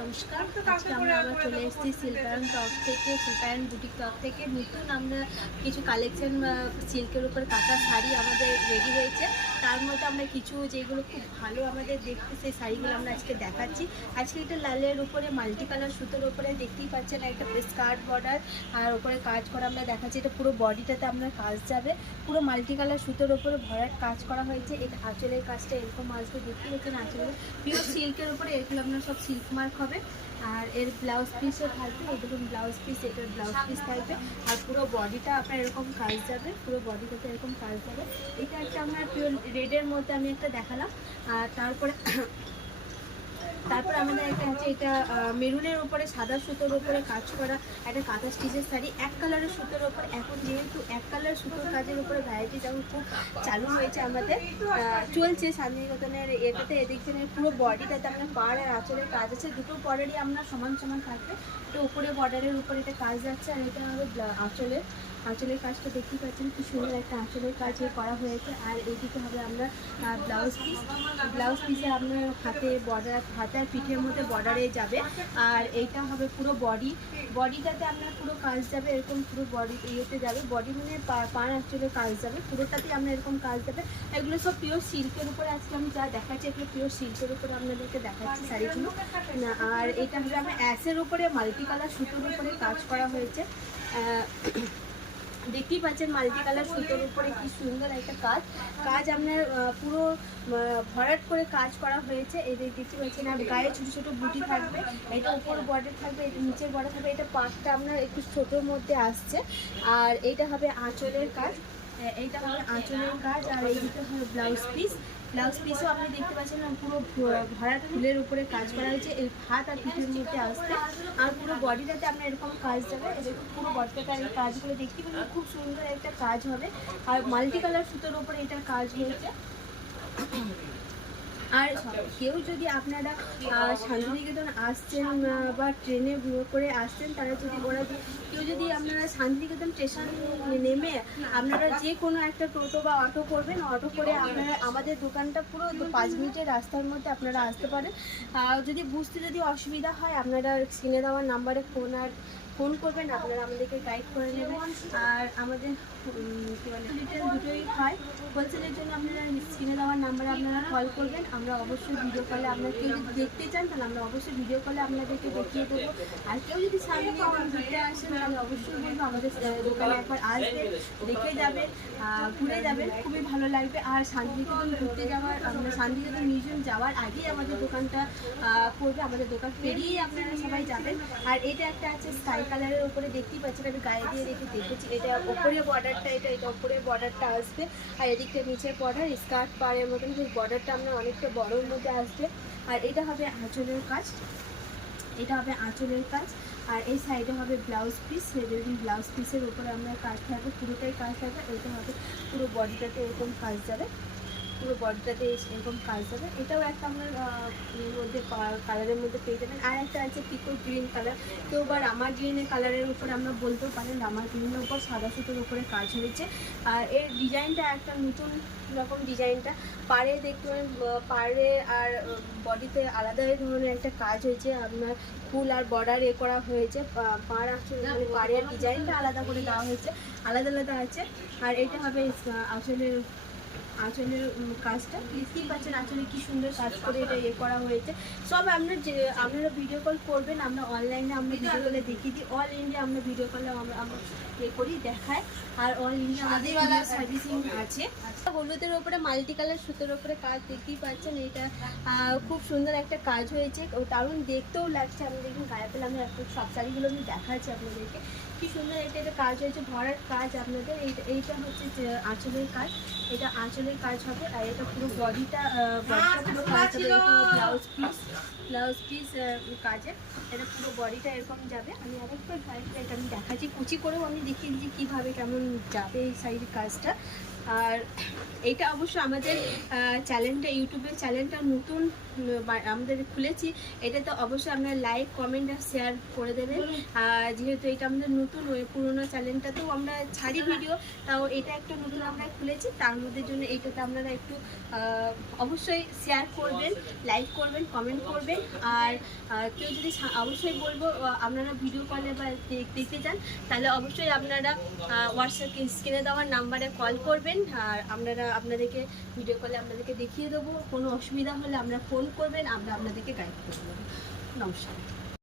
নমস্কার। আজকে আমরা আবার চলে এসেছি শিল্পায়ন টপ থেকে, শিল্পায়ন বুটিক টপ থেকে নতুন আমরা কিছু কালেকশন সিল্কের উপর কাঁথা শাড়ি আমাদের রেডি হয়েছে। তার মধ্যে আমরা কিছু যেগুলো খুব ভালো আমাদের দেখতে, সেই শাড়িগুলো আমরা আজকে দেখাচ্ছি। আজকে এটা লালের উপরে মাল্টি কালার সুতোর উপরে দেখতেই পাচ্ছেন একটা স্কার্ট বর্ডার আর উপরে কাজ করা আমরা দেখাচ্ছি। এটা পুরো বডিটাতে আমরা কাজ যাবে, পুরো মাল্টি কালার সুতোর উপরে ভরাট কাজ করা হয়েছে। এটা আঁচলের কাজটা এরকম আসবে, দেখতে পাচ্ছেন আঁচলের পিওর সিল্কের উপরে এগুলো আপনার সব সিল্ক মার্ক হবে। আর এর ব্লাউজ পিসও থাকবে, এই দেখুন ব্লাউজ পিস, এটার ব্লাউজ পিস থাকবে। আর পুরো বডিটা আপনার এরকম কাজ যাবে, পুরো বডিটাতে এরকম কাজ যাবে। এটা একটা আপনার পিওর রেডের মধ্যে আমি একটা দেখালাম। আর তারপরে আমাদের একটা আছে, এটা মেরুনের উপরে সাদা সুতোর উপরে কাজ করা একটা কাঁথা স্টিচের শাড়ি, এক কালারের সুতোর উপর। এখন যেহেতু এক কালার সুতোর কাজের উপরে ভ্যারাইটি যেমন খুব চালু হয়েছে আমাদের, চলছে শান্তিনিকেতনের এটাতে। দেখছেন পুরো বডিটাতে আপনার পাড় আর আঁচলের কাজ আছে, দুটো বর্ডারই আপনার সমান সমান থাকবে। এটা উপরে বর্ডারের উপরে এটা কাজ যাচ্ছে। আর এটা হবে আঁচলের কাজটা দেখতেই পাচ্ছেন কি সুন্দর একটা আঁচলের কাজ করা হয়েছে। আর এইদিকে হবে আমরা ব্লাউজ পিসে আপনার হাতে আর পিঠের মধ্যে বর্ডারে যাবে। আর এইটা হবে পুরো বডিটাতে আপনার পুরো কাজ যাবে, এরকম পুরো বডি ইয়েতে যাবে, বডি মানে পার আঁচলের কাজ যাবে, পুরোটাতে আপনার এরকম কাজ যাবে। এগুলো সব পিওর সিল্কের উপরে আজকে আমি যা দেখাচ্ছি, এগুলো পিওর সিল্কের উপরে আপনাদেরকে দেখাচ্ছি শাড়িগুলো। আর এটা হবে আমার অ্যাসের উপরে মাল্টি কালার সুতোর উপরে কাজ করা হয়েছে। দেখতেই পাচ্ছেন মাল্টি কালার সুতোর উপরে কি সুন্দর একটা কাজ আপনার পুরো ভরাট করে কাজ করা হয়েছে। এই দেখতে পাচ্ছেন। আর গায়ে ছোটো ছোটো বুটি থাকবে, এটা উপর বর্ডার থাকবে, এটা নিচের বর্ডার থাকবে। এটা পাটটা আপনার একটু ছোটোর মধ্যে আসছে। আর এইটা হবে আঁচলের কাজ, এইটা হবে আঁচলের কাজ। আর এইটা হবে ব্লাউজ পিসও আপনি দেখতে পাচ্ছেন পুরো ভরাট ফুলের উপরে কাজ করা হয়েছে, এই হাত আর পিঠের মধ্যে আসছে। আর পুরো বডিটাতে আপনার এরকম কাজ যাবে, পুরো বডিটাতে এই কাজগুলো দেখতে পাচ্ছেন, খুব সুন্দর একটা কাজ হবে। আর মাল্টি কালার সুতোর উপরে এটার কাজ হয়েছে। আর কেউ যদি আপনারা শান্তিনিকেতন আসছেন বা ট্রেনে করে আসছেন, তারা যদি কেউ যদি আপনারা শান্তিনিকেতন স্টেশন নেমে আপনারা যে কোনো একটা টোটো বা অটো করবেন, অটো করে আপনারা আমাদের দোকানটা পুরো 5 মিনিটের রাস্তার মধ্যে আপনারা আসতে পারেন। যদি বুঝতে অসুবিধা হয়, আপনারা স্ক্রিনে দেওয়ার নাম্বারে ফোন করবেন, আপনারা আমাদেরকে গাইড করে নেবেন। আর আমাদের কী বলে রিটেল দুটোই হয়। হোলসেলের জন্য আপনারা স্ক্রিনে দেওয়ার নাম্বারে আপনারা কল করবেন। আমরা অবশ্যই ভিডিও কলে, আপনারা কেউ যদি দেখতে চান তাহলে আমরা অবশ্যই ভিডিও কলে আপনাদেরকে দেখিয়ে দেবো। আর কেউ যদি সামনে ঘুরতে আসেন তাহলে অবশ্যই বলবো আমাদের দোকানে একবার আসবেন, দেখে যাবেন, ঘুরে যাবেন, খুবই ভালো লাগবে। আর শান্তিনিকেতন ঘুরতে আমরা শান্তিনিকেতন মিউজিয়াম যাওয়ার আগেই আমাদের দোকানটা পড়বে, আমাদের দোকান পেরিয়ে আপনারা সবাই যাবেন। আর এটা একটা আছে স্কাই কালারের উপরে, দেখতেই পাচ্ছেন আমি গায়ে দিয়ে দেখেছি। এটা ওপরে বর্ডারটা, এটা ওপরে বর্ডারটা আসবে। আর এদিকটা নিচের বর্ডার স্কার্ট পাড়ের মতন, সেই বর্ডারটা আপনার অনেকটা বড়োর মধ্যে আসবে। আর এটা হবে আঁচলের কাজ, আর এই সাইডে হবে ব্লাউজ পিস। যেরকম ব্লাউজ পিসের উপরে আমরা কাজ থাকবে, পুরোটাই কাজ থাকবে। এটা হবে পুরো বডিটাতে এরকম কাজ যাবে, এরকম কাজ যাবে। এটাও একটা আপনার এর মধ্যে কালারের মধ্যে পেয়ে যাবেন। আর একটা আছে পিকো গ্রিন কালার, কেউ বা রামা গ্রিনের কালারের উপরে আমরা বলতেও পারেন, রামা গ্রিনের উপর সাদা সুতোর উপরে কাজ হয়েছে। আর এর ডিজাইনটা একটা নতুন রকম, ডিজাইনটা পাড়ে দেখতে পাড়ে আর বডিতে আলাদা ধরনের একটা কাজ হয়েছে। আপনার ফুল আর বর্ডার করা হয়েছে, পাড় আসলে মানে পাড়ের ডিজাইনটা আলাদা করে দেওয়া হয়েছে, আলাদা আছে। আর এটা হবে আঁচলের কাজটা, দেখতেই পাচ্ছেন আঁচলে কি সুন্দর কাজ করে এটা করা হয়েছে। সব আপনারা ভিডিও কল করবেন, আমরা অনলাইনে আমরা ভিডিও কলে দেখিয়ে দিই। অল ইন্ডিয়া আমরা ভিডিও কলে আমরা করি, দেখাই। আর অল ইন্ডিয়া আমাদের সার্ভিসিং আছে। হলুদের ওপরে মাল্টি কালার সুতোর ওপরে কাজ দেখতেই পাচ্ছেন, এটা খুব সুন্দর একটা কাজ হয়েছে, দারুণ দেখতেও লাগছে। আমি দেখুন গায়ে পেলে আমি সব শাড়িগুলো আমি দেখাচ্ছি আপনাদেরকে, কি সুন্দর এটা কাজ হয়েছে, ভরার কাজ আপনাদের। এইটা হচ্ছে আঁচলের কাজ, এটা আঁচলের কাজ হবে। আর এটা পুরো বডিটা পুরো কাজ হবে। ব্লাউজ পিস কাজে এটা পুরো বডিটা এরকম যাবে। আমি আরেকবার এটা আমি দেখাচ্ছি, কুচি করেও আমি দেখিয়ে দিচ্ছি কীভাবে কেমন যাবে এই শাড়ির কাজটা। আর এইটা অবশ্য আমাদের চ্যানেলটা, ইউটিউবের চ্যানেলটা নতুন আমাদের খুলেছি, এটা তো অবশ্যই আপনারা লাইক কমেন্ট আর শেয়ার করে দেবেন। যেহেতু এটা আমাদের নতুন, ওই পুরোনো চ্যানেলটাতেও আমরা ছাড়ি ভিডিও, তাও এটা একটা নতুন আমরা খুলেছি, তার মধ্যে জন্য এইটাতে আপনারা একটু অবশ্যই শেয়ার করবেন, লাইক করবেন, কমেন্ট করবেন। আর কেউ যদি অবশ্যই বলবো আপনারা ভিডিও কলে বা দেখতে চান, তাহলে অবশ্যই আপনারা হোয়াটসঅ্যাপ স্ক্রিনে দেওয়ার নাম্বারে কল করবেন, আর আপনাদেরকে ভিডিও কলে আপনাদেরকে দেখিয়ে দেবো। কোনো অসুবিধা হলে আমরা ফোন করবেন, আমরা আপনাদেরকে গাইড করে দেবো। নমস্কার।